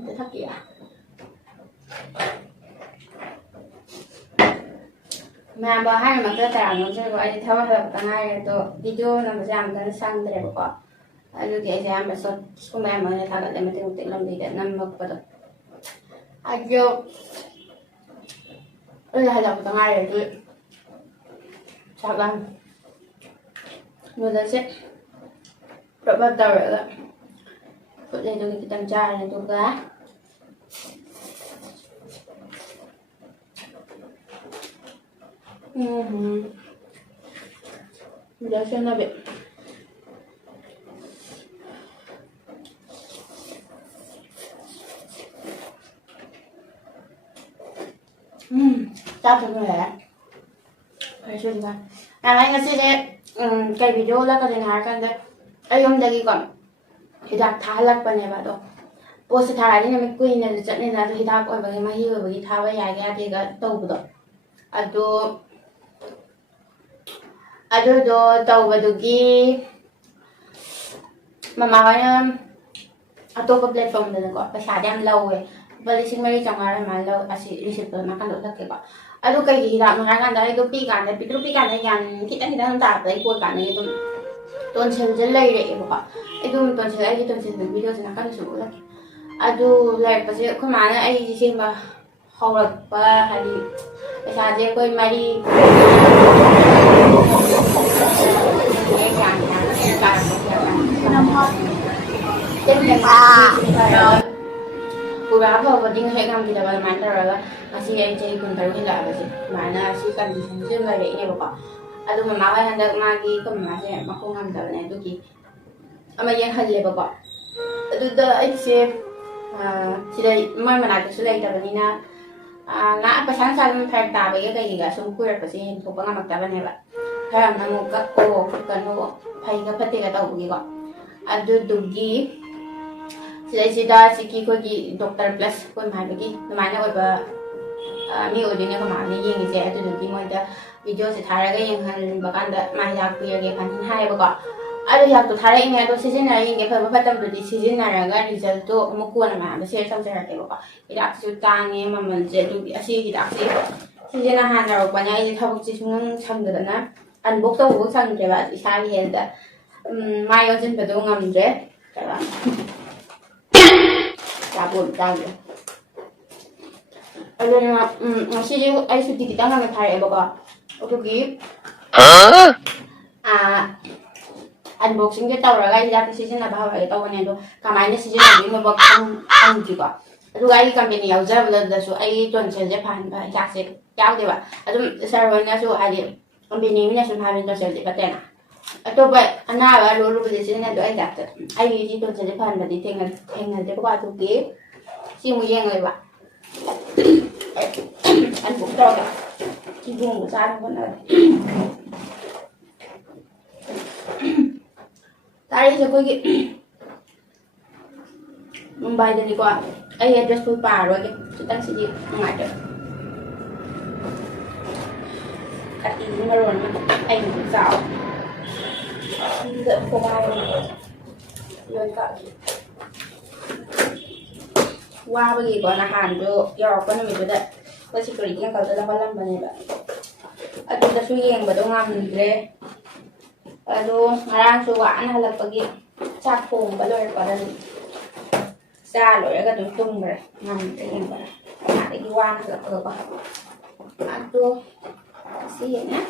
진짜 사기야. ꯃꯌꯥꯝ ꯍꯥꯏꯔꯤꯃꯛꯇ ꯇꯔꯥꯃꯨꯛꯁꯤꯕꯨ ꯑꯩꯗꯤ ꯊꯕꯛ ꯍꯜꯂꯛꯄꯗ ꯉꯥꯏꯔꯦ ꯑꯗꯣ ꯚꯤꯗꯤꯑꯣ ꯅꯝꯕꯁꯦ ꯌꯥꯝ ꯀꯟꯅ ꯁꯪꯗ꯭ꯔꯦꯕꯀꯣ ꯑꯗꯨꯒꯤ ꯑꯩꯁꯦ ꯑꯌꯥꯝꯕ ꯁꯣꯔꯠꯁꯀꯨꯝꯕ ꯌꯥꯝ ꯑꯣꯏꯅ ꯊꯥꯒꯠꯂꯦ ꯃꯇꯦꯛ ꯃꯇꯦꯛ ꯂꯝꯕꯤꯗ ꯅꯝꯃꯛꯄꯗꯣ ꯑꯗꯣ ꯑꯩ ꯍꯜꯂꯛꯄꯗ ꯉꯥꯏꯔꯦ ꯑꯗꯨ ꯆꯥꯛ ꯂꯥꯝꯃꯦ ꯅꯨꯗꯜꯁꯦ ꯄ꯭ꯔꯞ ꯇꯧꯔꯒ ꯐꯨꯠꯂꯦ ꯑꯗꯨꯒ ꯈꯤꯇꯪ ꯆꯥꯔꯦ ꯑꯗꯨꯒ nudalsnya nabe chắc rồi hả phải chưa đi anh ngasih deh kayak video lah kalian harapkan deh ayom lagi kon hidak thalak paneba do post tharani nami kuina chatne na do hidak oi bagi mahi oi bagi thawa ya ga de ga tawbudo ado ꯑꯗꯨꯗꯣ ꯇꯧꯕꯗꯨꯒꯤ ꯃꯃꯥ ꯍꯣꯏꯅ ꯑꯇꯣꯞꯄ ꯄ꯭ꯂꯦꯠꯐꯣꯝꯗꯅꯀꯣ ꯄꯩꯁꯥꯗꯤ ꯌꯥꯝ ꯂꯧꯋꯦ ꯂꯨꯄꯥ 3,400 ꯑꯗꯨꯃꯥꯏꯅ ꯂꯧ ꯑꯁꯤ ꯔꯤꯁꯤꯞꯇꯣ ꯅꯥꯀꯟꯗ ꯎꯠꯂꯛꯀꯦꯀꯣ ꯑꯗꯨ ꯀꯩꯒꯤ ꯍꯤꯗꯥꯛꯅꯣ ꯍꯥꯏꯔꯀꯥꯟꯗ ꯑꯩꯗꯣ ꯄꯤꯀꯥꯟꯗ ꯄꯤꯛꯇ꯭ꯔꯨ ꯄꯤꯀꯥꯟꯗ ꯌꯥꯝ ꯈꯤꯇꯪ ꯈꯤꯇꯪ ꯇꯥꯔꯛꯄꯗ ꯑꯩ ꯀꯣꯏꯀꯥꯟꯗ ꯑꯗꯨꯝ ꯇꯣꯟꯁꯤꯜꯁꯦ ꯂꯩꯔꯛꯑꯦꯕꯀꯣ ꯑꯩ ꯑꯗꯨꯝ ꯇꯣꯟꯁꯤꯜ ꯑꯩꯒꯤ ꯇꯣꯟꯁꯤꯜꯒꯤ ꯚꯤꯗꯤꯑꯣꯁꯦ ꯅꯥꯀꯟꯗꯁꯨ ꯎꯠꯂꯛꯀꯦ ꯑꯗꯨ ꯂꯩꯔꯛꯄꯁꯦ ꯑꯩꯈꯣꯏ ꯃꯥꯅ ꯑꯩꯁꯦ ꯁꯦꯝꯕ ꯍꯧꯔꯛꯄ ꯍꯥꯏꯗꯤ ꯄꯩꯁꯥꯁꯦ ꯑꯩꯈꯣꯏ ꯃꯔꯤ Kurang apa penting saya kan kita bagaimana terlalu masih yang jadi kuntaru kita apa sih mana sih kan di sini nggak ada ini bapak aduh mama kan hendak lagi ke mama saya aku nggak tahu nih itu ki ama yang hal ya bapak aduh dah sih sudah mana itu sudah kita begini na apa sang sang fair tahu ya kayak gitu sungguh apa sih untuk pengamat tahu nih pak kayak namu kakko kan namu fair ke peti kita tahu gitu aduh dugi ꯁꯤꯗꯩꯁꯤꯗ ꯁꯤꯒꯤ ꯑꯩꯈꯣꯏꯒꯤ doctor plus ꯑꯩꯈꯣꯏ ꯍꯥꯏꯕꯒꯤ ꯑꯗꯨꯃꯥꯏꯅ ꯑꯣꯏꯕ ꯃꯤ ꯑꯣꯏꯗꯣꯏꯅꯦꯕ ꯃꯥꯅ ꯌꯦꯡꯉꯤꯁꯦ ꯑꯗꯨꯗꯨꯒꯤ ꯃꯣꯏꯗ ꯚꯤꯗꯤꯑꯣꯁꯦ ꯊꯥꯔꯒ ꯌꯦꯡꯍꯟꯕ ꯀꯥꯟꯗ ꯃꯥ ꯍꯤꯗꯥꯛ ꯄꯤꯔꯒꯦ ꯐꯅꯤ ꯍꯥꯏꯌꯦꯕꯀꯣ ꯑꯗꯨ ꯍꯤꯗꯥꯛꯇꯣ ꯊꯥꯔꯛꯏꯅꯦ ꯑꯗꯣ ꯁꯤꯖꯤꯟꯅꯔ ꯌꯦꯡꯒꯦ ꯐꯕ ꯐꯠꯇꯕꯗꯨꯗꯤ ꯁꯤꯖꯤꯟꯅꯔꯒ ꯔꯤꯖꯜꯇꯣ ꯑꯃꯨꯛ ꯀꯣꯟꯅ ꯃꯌꯥꯝꯗ ꯁꯦꯌꯔ ꯇꯧꯖꯔꯛꯀꯦꯕꯀꯣ ꯍꯤꯗꯥꯛꯁꯤꯁꯨ ꯇꯥꯡꯉꯦ ꯃꯃꯜꯁꯦ ꯑꯗꯨꯒꯤ ꯑꯁꯤ ꯍꯤꯗꯥꯛꯁꯦ ꯁꯤꯁꯤꯅ ꯍꯥꯟꯅꯔꯛꯄꯅꯦ ꯑꯩꯁꯦ ꯊꯕꯛꯁꯦ ꯁꯨꯡꯁꯪ ꯁꯪꯗꯗꯅ ꯑꯟꯕꯣꯛ ꯇꯧꯕꯐꯥꯎ ꯁꯪꯗ꯭ꯔꯦꯕ ꯏꯁꯥꯒꯤ ꯍꯦꯜꯗ ꯃꯥꯏ ꯑꯣꯟꯁꯤꯟꯕꯗꯣ ꯉꯝꯗ꯭ꯔꯦ Cabut lagi. Adanya masih ay sudah kita nggak tarik bapak. Untuk unboxing kita orang lagi jadi season apa apa kita punya itu. Kemarin season lagi ngebak ang juga. Itu lagi company yang jauh lebih so ay tuan saja pan jaksek jauh deh pak. Itu servernya so ada company ini so habis tuan saja patena. Atau baik anak baru beli sini ada ay jatuh. Ay ini tuan saja pan berarti tinggal deh bapak tu si muyengเลยว่ะอันผมตอกที่บุ้งซาทุกคนเลยตายจะคุยกันมุมไบเดี๋ยวดีกว่าไอ้ address คุยป่าด้วยกันจะตั้งสิง่ายเด้อกัดอีนมาโรนไอ้หนุ่มสาวเกิดโคบายเลยก็Wah begitu anak handuk ya apa nih itu dah masih kerjanya kalau sudah malam banyak lah aduh udah suyeng baru ngambil aduh ngarang suwan halap pagi capung baloi pada xa lỗi cái tụi tung rồi nằm cái gì vậy nãy đi qua là được rồi aduh xí nhá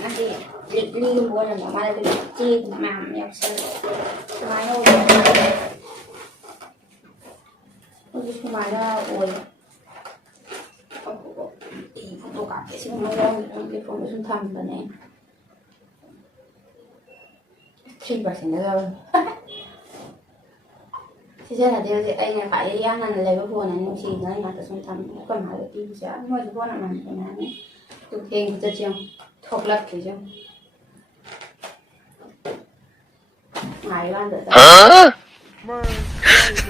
nanti lim buat yang mana tu cik mam yang semua udah Terus kemana, oi? Ini foto kakek sih ngomong di foto suntam bane. 3% đâu. Thế nên là điều gì anh là phải ăn là lấy cái buồn này nhưng chỉ nói mà tập suntam còn mà được đi sẽ mua cái buồn là mà cái này. Tụi khen cái chưa thuộc lật cái chưa. Ngày ban được.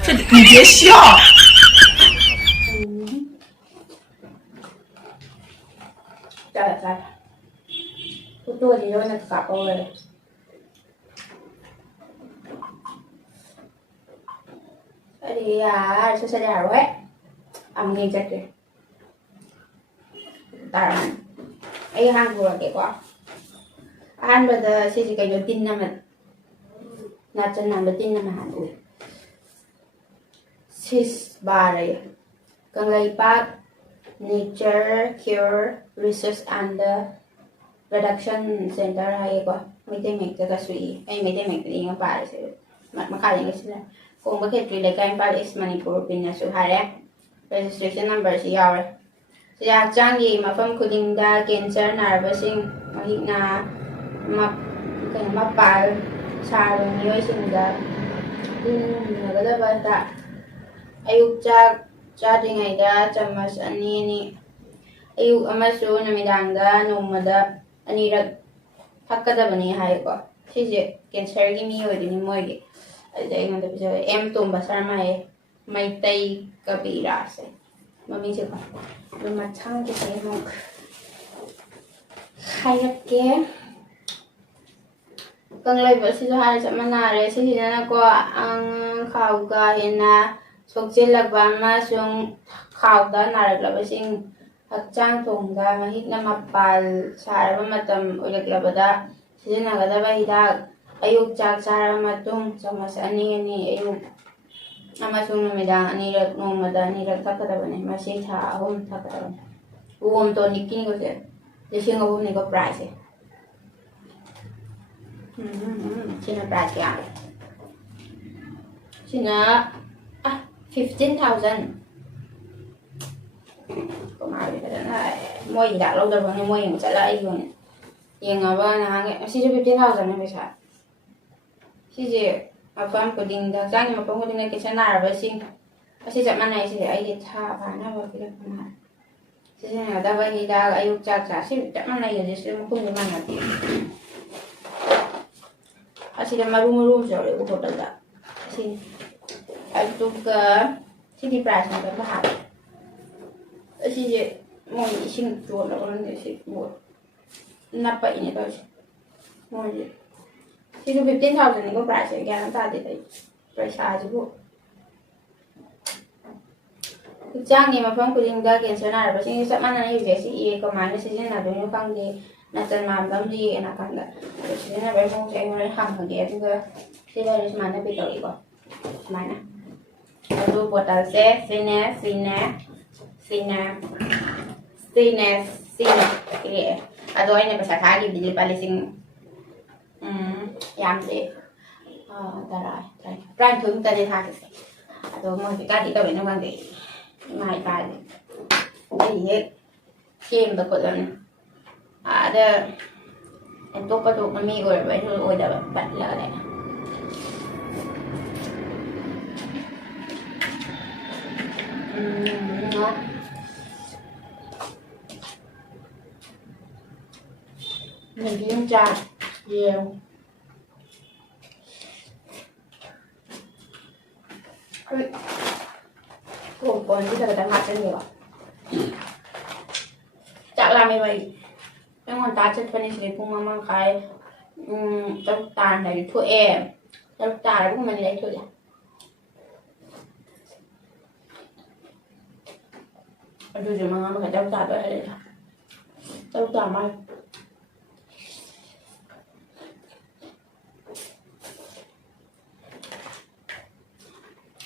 你别笑。Trời tôi thì thôi là cả tôi rồi. ꯁꯠ ꯌꯥꯔꯣꯏ ꯑꯃꯨꯛ ꯆꯠꯀꯦ ꯇꯥꯔꯝꯃꯅꯤ ꯑꯩ ꯍꯥꯡꯗꯣꯔꯛꯀꯦꯀꯣ ꯑꯍꯥꯟꯕꯗ ꯁꯤꯁꯦ ꯀꯩꯅꯣ ꯇꯤꯟ ꯑꯃ ꯅꯥꯆꯟ ꯅꯥꯝꯕ ꯇꯤꯟ ꯑꯃ ꯍꯥꯟꯅ ꯎꯏ ꯁꯤꯁ ꯕꯥꯔ Kangleipak nature cure resources and production centre ꯍꯥꯏꯌꯦꯀꯣ ꯃꯩꯇꯩ ꯃꯌꯦꯛꯇꯒꯁꯨ ꯏ ꯑꯩ ꯃꯩꯇꯩ ꯃꯌꯦꯛꯇ ꯏꯉ ꯄꯥꯔꯁꯦ ꯃꯈꯥꯗ ꯏꯪꯂꯤꯁꯁꯤꯅ ꯀꯣꯡꯕ ꯈꯦꯇ꯭ꯔꯤ ꯂꯩꯀꯥꯏ ꯏꯝꯐꯥꯜ ꯏꯁ ꯃꯅꯤꯄꯨꯔ ꯄꯤꯟꯅꯁꯨ ꯍꯥꯏꯔꯦ ꯔꯦꯖꯤꯁꯇ꯭ꯔꯦꯁꯟ ꯅꯝꯕꯔꯁꯤ ꯌꯥꯎꯔꯦ ꯁꯤꯗ ꯍꯛꯆꯥꯡꯒꯤ ꯃꯐꯝ ꯈꯨꯗꯤꯡꯗ ꯀꯦꯟꯁꯔ ꯅꯥꯔꯕꯁꯤꯡ ꯃꯍꯤꯛꯅ ꯃꯄꯥꯜ ꯁꯥꯔꯕ ꯃꯤꯑꯣꯏꯁꯤꯡꯗ ꯏꯟꯅꯒꯗꯕ ꯑꯌꯨꯛ ꯆꯥꯛ ꯆꯥꯗ꯭ꯔꯤꯉꯩꯗ ꯆꯥꯃꯁ ꯑꯅꯤ ꯑꯌꯨꯛ ꯑꯃꯁꯨꯡ ꯅꯨꯃꯤꯗꯥꯡꯗ ꯅꯣꯡꯃꯗ ꯑꯅꯤꯔꯛ ꯊꯛꯀꯗꯕꯅꯤ ꯍꯥꯏꯀꯣ ꯁꯤꯁꯦ ꯀꯦꯟꯁꯔꯒꯤ ꯃꯤ ꯑꯣꯏꯗꯣꯏꯅꯤ ꯃꯣꯏꯒꯤ ꯑꯗꯨꯗ ꯑꯩꯉꯣꯟꯗ ꯄꯤꯖꯔꯦ ꯑꯦꯝ ꯇꯣꯝꯕ ꯁꯔꯃ ꯃꯩꯇꯩ ꯀꯕꯤꯔꯥꯁꯦ ꯃꯃꯤꯡꯁꯦꯀꯣ ꯑꯗꯨ ꯃꯊꯪꯒꯤꯁꯦ ꯑꯃꯨꯛ ꯍꯥꯏꯔꯛꯀꯦ ꯀꯪꯂꯩꯕ ꯑꯁꯤꯁꯨ ꯍꯥꯏꯔ ꯆꯞ ꯃꯥꯟꯅꯔꯦ ꯁꯤꯁꯤꯅꯀꯣ ꯈꯥꯎꯒ ꯍꯦꯟꯅ ꯁꯣꯛꯆꯤꯜꯂꯛꯄ ꯑꯃꯁꯨꯡ ꯈꯥꯎꯗ ꯅꯥꯔꯛꯂꯕꯁꯤꯡ ꯍꯛꯆꯥꯡ ꯊꯣꯡꯗ ꯃꯍꯤꯛꯅ ꯃꯄꯥꯜ ꯁꯥꯔꯕ ꯃꯇꯝ ꯑꯣꯏꯔꯛꯂꯕꯗ ꯁꯤꯖꯤꯟꯅꯒꯗꯕ ꯍꯤꯗꯥꯛ ꯑꯌꯨꯛ ꯆꯥꯛ ꯆꯥꯔꯕ ꯃꯇꯨꯡ ꯆꯥꯃꯁ ꯑꯅꯤ ꯑꯌꯨꯛ ꯑꯃꯁꯨꯡ ꯅꯨꯃꯤꯗꯥꯡ ꯑꯅꯤꯔꯛ ꯅꯣꯡꯃꯗ ꯑꯅꯤꯔꯛ ꯊꯛꯀꯗꯕꯅꯤ ꯃꯁꯤ ꯊꯥ 3 ꯊꯛꯀꯗꯕꯅꯤ ꯋꯣꯝ ꯇꯣꯅꯤꯛꯀꯤꯅꯤꯀꯣꯁꯦ 3,000ꯅꯤꯀꯣ ꯄ꯭ꯔꯥꯏꯁꯁꯦ sina price kaya sina 15,000 kumari ka na mo ida lo da bang mo yung chala ay yun yung aba na hang si 15,000 na pesa si je apam puding da sang ma pang puding na kisa na ba sing kasi sa man ay si ay tha ba na ba pila na si na da ba hida ayuk cha cha si ta man ay yun si mo kung man na ti asida maru jore ko hotel da sin aduga sidi price na ba ha asije mo ising to la ron si mo napa ini to mo je sidi 15,000 ni ko price ga ta de dai price a ju Jang ni mapang kuling da cancer na ba sing sa man na yu je si e ko man si na do yo kang de na tan mam dam di na kan da si na ba mo je ngore ham ha ge tu ga si ba ri man na bi to iko mana adu botol se sine ini adu ai na bahasa Thai di pali sing yam de tarai ran thum ta de tha ke adu mo ki ka di to be na bang de mai pa de ai ye kem da ko dan ada itu patut kami gor ba itu udah bat la de mình kiếm trà nhiều còn bây giờ người ta mặc cho nhiều chắc làm như vậy nhưng mà ta chất phân thì cũng mang cái trong tàn này thua em trong tàn cũng mình lấy thôi aduh jangan ngomong kayak jauh tak ada jauh tak mai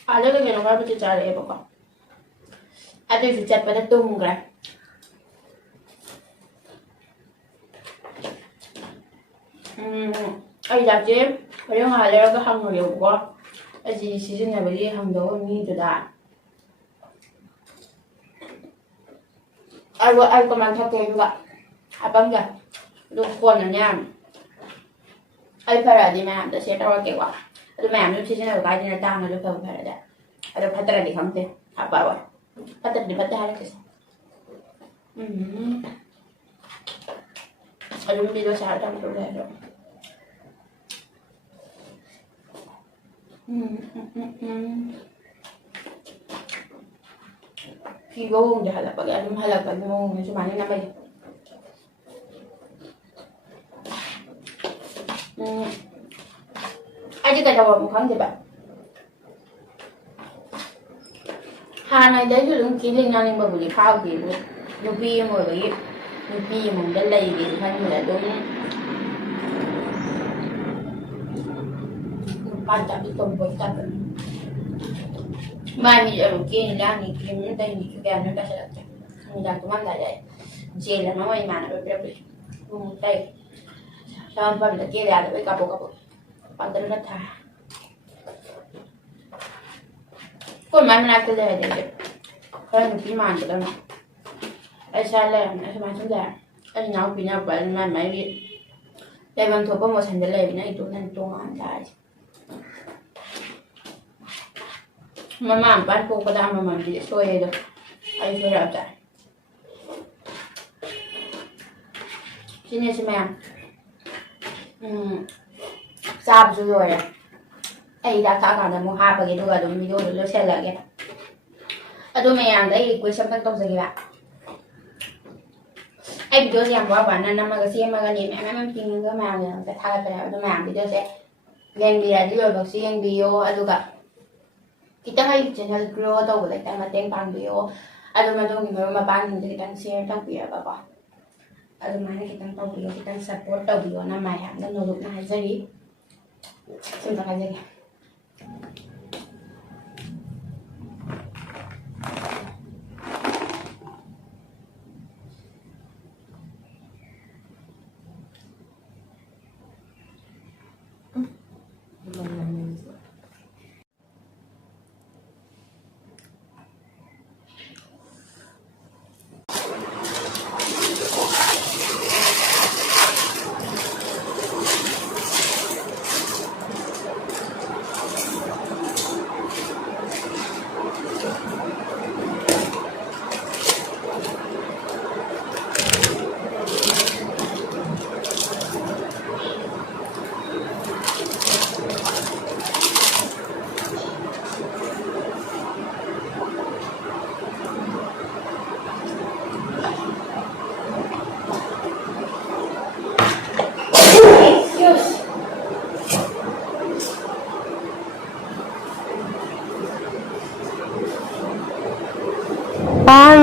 ada cái gì nó phải bị trả lại bọc ada sự chặt pada tung ra ai đặt chứ bây giờ ngày lấy cái hàng nhiều quá cái gì season này bây giờ hàng đó như thế đó ai có mang theo kèm vậy bấm kìa lúc con ở nhà ai phải là gì mà để sẽ tao kẹo ạ tôi mẹ nó chỉ là cái gì là tao nó được không phải là đấy ada phải là đi không thế apa rồi phải đi bắt hai cái ada đi đâu sao trong chỗ này rồi khi bố hùng halap pag alam halap pag mo sumani na may aja ka daw mo kan diba ꯍꯥꯟꯅꯗꯩꯁꯨ ꯑꯗꯨꯝ killing ꯅꯥꯅꯤꯡꯕꯕꯨꯗꯤ ꯐꯥꯎꯗꯦꯕꯨ ꯅꯨꯄꯤ ꯑꯃ ꯑꯣꯏꯕꯒꯤ ꯅꯨꯄꯤ ꯑꯃꯗ ꯂꯩꯒꯦ ꯈꯟꯕꯗ ꯑꯗꯨꯝ ꯅꯨꯄꯥ ꯆꯥꯕꯤ ꯇꯣꯝꯕꯣꯏ ꯇꯥꯕꯅꯤ ꯃꯥꯏ ꯃꯤꯠ ꯑꯗꯨꯝ ꯀꯦꯅꯤꯗꯥꯅꯤ ꯀ꯭ꯔꯤꯝ ꯇꯩꯅꯤꯁꯨ ꯀꯌꯥꯅꯣ ꯇꯥꯁꯤꯜꯂꯛꯇ꯭ꯔꯦ ꯅꯨꯃꯤꯗꯥꯡ ꯇꯨꯝꯃꯝꯗꯥꯏꯗ ꯖꯦꯜ ꯑꯃ ꯑꯣꯏ ꯏꯃꯥꯟꯅꯕ ꯄꯤꯔꯛꯄꯁꯦ ꯇꯩ ꯃꯐꯝꯗ ꯀꯦꯗ ꯌꯥꯗꯕꯩ ꯀꯥꯕꯣꯛ ꯀꯥꯕꯣꯛ ꯄꯥꯎꯗꯔꯒ ꯊꯥ ꯀꯣꯏ ꯃꯥꯏ ꯃꯅꯥꯛꯇ ꯂꯩꯔꯗꯤꯈꯔ ꯅꯨꯄꯤ ꯃꯥꯟꯒꯗꯕꯅꯤ ꯑꯩ ꯏꯁꯥ ꯂꯩꯔꯝꯅꯦ ꯑꯁꯨꯃꯥꯏꯅ ꯁꯨꯝ ꯂꯩꯔꯦ ꯑꯩ ꯏꯅꯥꯎꯄꯤꯅꯔꯛꯄ ꯃꯥꯏ ꯃꯥꯏꯒꯤ ꯂꯩꯐꯝ ꯊꯣꯛꯄ ꯃꯣꯁꯟꯗ ꯂꯩꯕꯅ ꯑꯩ ꯇꯣꯉꯥꯟ ꯇꯥꯔꯤꯁꯦ ꯃꯃꯥ ꯃꯄꯥꯅ ꯄꯣꯛꯄꯗ ꯑꯃꯃꯝꯗꯤ ꯁꯣꯏꯌꯦꯗꯣ ꯑꯩ ꯁꯣꯏꯔꯛꯑꯕꯖꯥꯠꯅꯤ ꯁꯤꯅꯦꯁꯤ ꯃꯌꯥꯝ ꯆꯥꯕꯁꯨ ꯂꯣꯏꯔꯦ ꯑꯩ ꯍꯤꯗꯥꯛ ꯊꯛꯑꯀꯥꯟꯗ ꯑꯃꯨꯛ ꯍꯥꯞꯄꯒꯦ ꯑꯗꯨꯒ ꯑꯗꯨꯝ ꯚꯤꯗꯤꯑꯣꯗꯣ ꯂꯣꯏꯁꯤꯜꯂꯒꯦ ꯑꯗꯨ ꯃꯌꯥꯝꯗ ꯑꯩ ꯔꯤꯀ꯭ꯋꯦꯁ ꯑꯝꯇꯪ ꯇꯧꯖꯒꯦꯕ ꯑꯩ ꯚꯤꯗꯤꯑꯣꯁꯦ ꯌꯥꯝ ꯋꯥꯅ ꯅꯝꯃꯒ ꯁꯦꯝꯃꯒꯅꯦ ꯃꯌꯥꯝ ꯇꯤꯡꯉꯒ ꯃꯌꯥꯝꯒꯤꯗꯃꯛꯇ ꯊꯥꯒꯠꯄꯅꯦꯕ ꯑꯗꯨ ꯃꯌꯥꯝ ꯚꯤꯗꯤꯑꯣꯁꯦ ꯌꯦꯡꯕꯤꯔꯗꯤ ꯂꯣꯏꯕꯛꯁꯨ ꯌꯦꯡꯕꯤꯌꯣ ꯑꯗꯨꯒ खितंग आई चैनल ग्रो तौबदा खितंग मतेंग पांगबियो अदु मदुंगी मरु मपांगिंदे खितंग शेयर तौबियाबको अदु माने खितंग तौबियो खितंग सपोर्ट तौबियो ना मायामना नोरुकना हाजरी सिमता हाजरी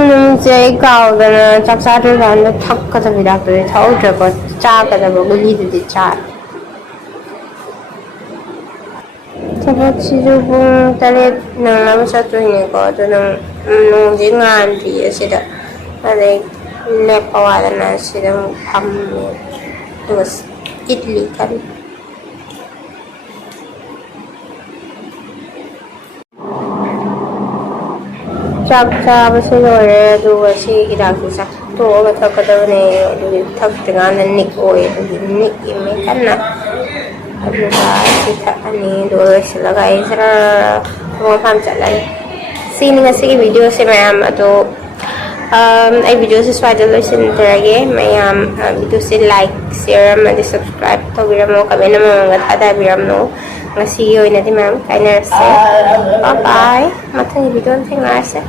ꯅꯨꯃꯤꯠꯁꯦ ꯀꯥꯎꯗꯅ ꯆꯥꯛ ꯆꯥꯗ꯭ꯔꯤꯀꯥꯟꯗ ꯊꯛꯀꯗꯕ ꯍꯤꯗꯥꯛꯇꯨꯗꯤ ꯊꯛꯍꯧꯗ꯭ꯔꯕ ꯆꯥꯒꯗꯕ ꯒꯨꯂꯤꯗꯨꯗꯤ ꯆꯥꯔꯦ ꯊꯕꯛꯁꯤꯁꯨ ꯄꯨꯡ 7 ꯅꯪꯅꯕ ꯆꯠꯇꯣꯏꯅꯦꯀꯣ ꯑꯗꯨ ꯅꯪ ꯅꯣꯡꯁꯦ ꯉꯥꯟꯗ꯭ꯔꯤꯌꯦ ꯁꯤꯗ ꯑꯗꯩ ꯂꯦꯞꯄ ꯋꯥꯗꯅ ꯁꯤꯗ ꯑꯃꯨꯛ ꯐꯝꯃꯦ ꯑꯗꯨꯒ ꯏꯠꯂꯤ ꯀꯔꯤ ꯆꯥꯛ ꯆꯥꯕꯁꯦ ꯂꯣꯏꯔꯦ ꯑꯗꯨꯒ ꯁꯤ ꯍꯤꯗꯥꯛꯁꯦ ꯆꯥꯊꯣꯛꯑꯒ ꯊꯛꯀꯗꯕꯅꯦ ꯑꯗꯨꯗꯤ ꯊꯛꯇ꯭ꯔꯤꯀꯥꯟꯗ ꯅꯤꯛ ꯑꯣꯏ ꯑꯗꯨꯗꯤ ꯅꯤꯛꯏꯃꯦ ꯀꯟꯅ ꯑꯗꯨꯒ ꯁꯤ ꯊꯛꯑꯅꯤ ꯑꯗꯨꯒ ꯂꯣꯏꯁꯤꯜꯂꯒ ꯑꯩ ꯈꯔ ꯃꯐꯝ ꯆꯠꯂꯅꯤ ꯁꯤꯅꯤ ꯉꯁꯤꯒꯤ ꯚꯤꯗꯤꯑꯣꯁꯦ ꯃꯌꯥꯝ ꯑꯗꯣ ꯑꯩ ꯚꯤꯗꯤꯑꯣꯁꯦ ꯁ꯭ꯋꯥꯏꯗ ꯂꯣꯏꯁꯤꯟꯖꯔꯒꯦ ꯃꯌꯥꯝ ꯚꯤꯗꯤꯑꯣꯁꯦ ꯂꯥꯏꯛ ꯁꯤꯌꯔ ꯑꯃꯗꯤ ꯁꯕꯁꯀ꯭ꯔꯥꯏꯕ ꯇꯧꯕꯤꯔꯝꯃꯣ ꯀꯃꯦꯟ ꯑꯃꯃꯝꯒ ꯊꯥꯗꯕꯤꯔꯝꯃꯣ ꯉꯁꯤꯒꯤ ꯑꯣꯏꯅꯗꯤ ꯃꯌꯥꯝ ꯀꯥꯏꯅꯔꯁꯦ ꯕꯥꯏ ꯕꯥꯏ ꯃꯊꯪꯒꯤ ꯚꯤꯗꯤꯑꯣꯗ ꯊꯦꯡꯅꯔꯁꯦ